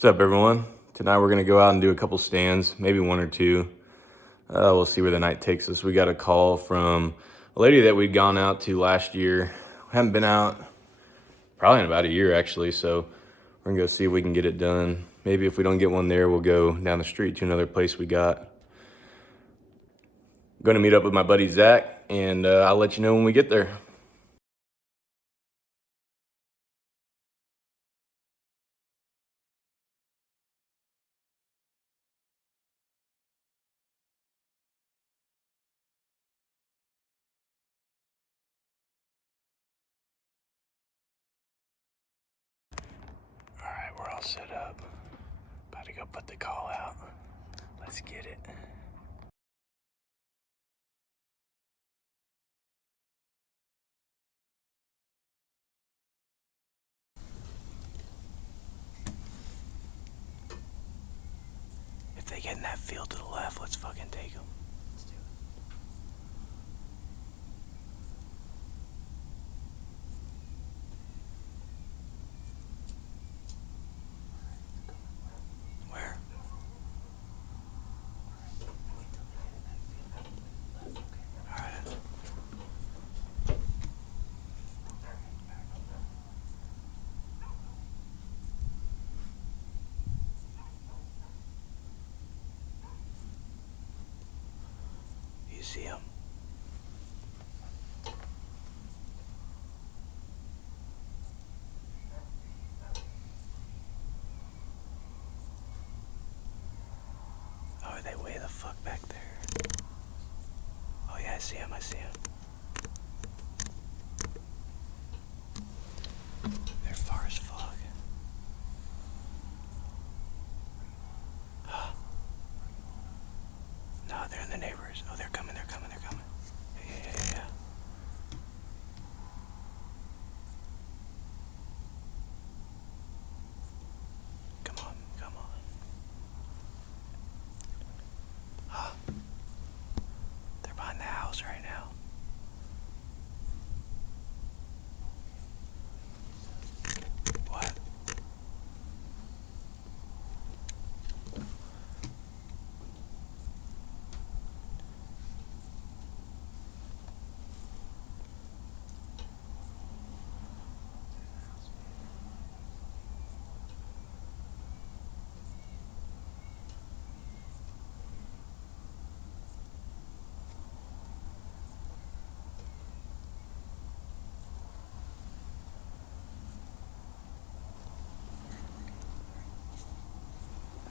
What's up, everyone? Tonight we're gonna go out and do a couple stands, maybe one or two. We'll see where the night takes us. We got a call from a lady that we'd gone out to last year. We haven't been out probably in about a year, actually, so we're gonna go see if we can get it done. Maybe if we don't get one there, we'll go down the street to another place we got. I'm gonna meet up with my buddy Zach, and I'll let you know when we get there. All right, we're all set up. About to go put the call out. Let's get it. If they get in that field to the left, let's fucking take them. Let's do it. Where? All right. You see him? Oh, are they way the fuck back there? Oh yeah, I see him, I see him. They're far as fuck. No, they're in the neighbors. Oh, they're coming, they're coming, they're coming. Yeah. Come on, come on. They're behind the house right now. What?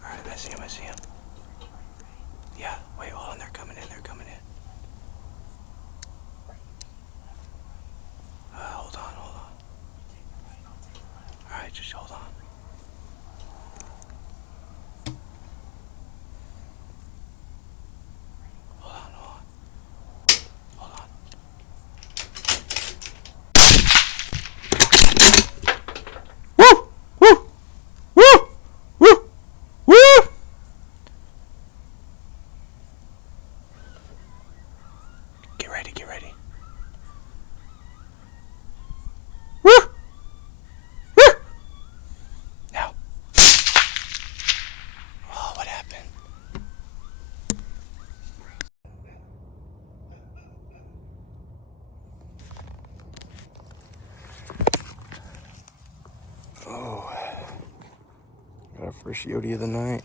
Alright, I see him, I see him. Yeah, wait, hold on, they're coming in, they're coming in. Hold on, hold on. Alright, just hold on. Hold on, hold on. Hold on. Woo! Woo! Woo! Woo! Woo! Get ready, get ready. Woo! Woo! Now. Oh, what happened? Oh, got our first Coyote of the night.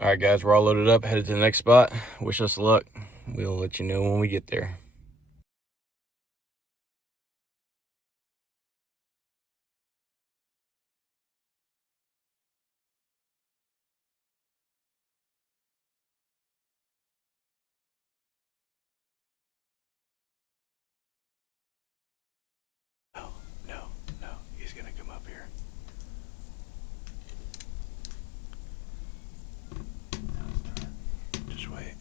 All right, guys, we're all loaded up, headed to the next spot. Wish us luck. We'll let you know when we get there. No, he's gonna come up here. Just wait.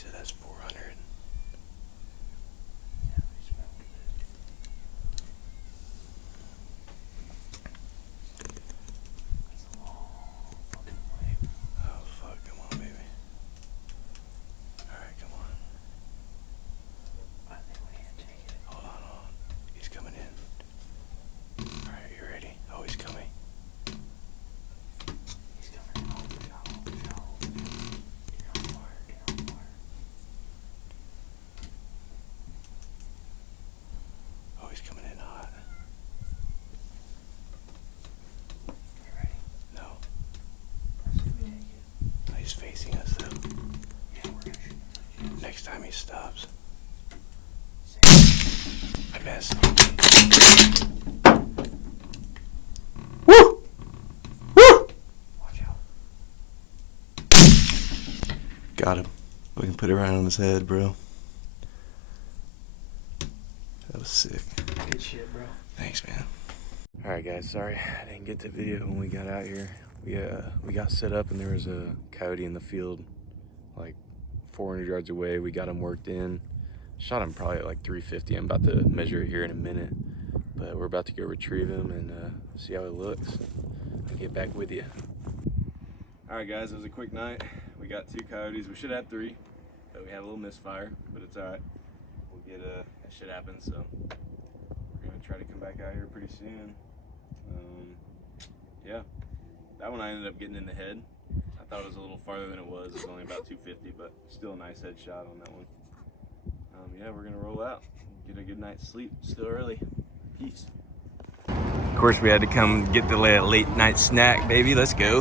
said that's 400. Oh fuck, come on baby. Alright, come on. Hold on. He's coming in. Alright, you ready? Oh, he's coming. Oh, he's coming in hot. You ready? No. Oh, he's facing us though. Yeah, we're gonna shoot. Next time he stops. I missed. Woo! Woo! Watch out. Got him. We can put it right on his head, bro. That was sick. Good shit, bro. Thanks, man. All right, guys. Sorry I didn't get the video when we got out here. We got set up and there was a coyote in the field, like 400 yards away. We got him worked in. Shot him probably at like 350. I'm about to measure it here in a minute, but we're about to go retrieve him and see how it looks. I'll get back with you. All right, guys. It was a quick night. We got 2 coyotes. We should have 3, but we had a little misfire. But it's all right. We'll get that shit happens. So we're gonna try to come back out here pretty soon. Yeah, that one I ended up getting in the head. I thought it was a little farther than it was. It was only about 250, but still a nice headshot on that one. Yeah, we're gonna roll out, get a good night's sleep. Still early. Peace. Of course, we had to come get the late night snack, baby. Let's go.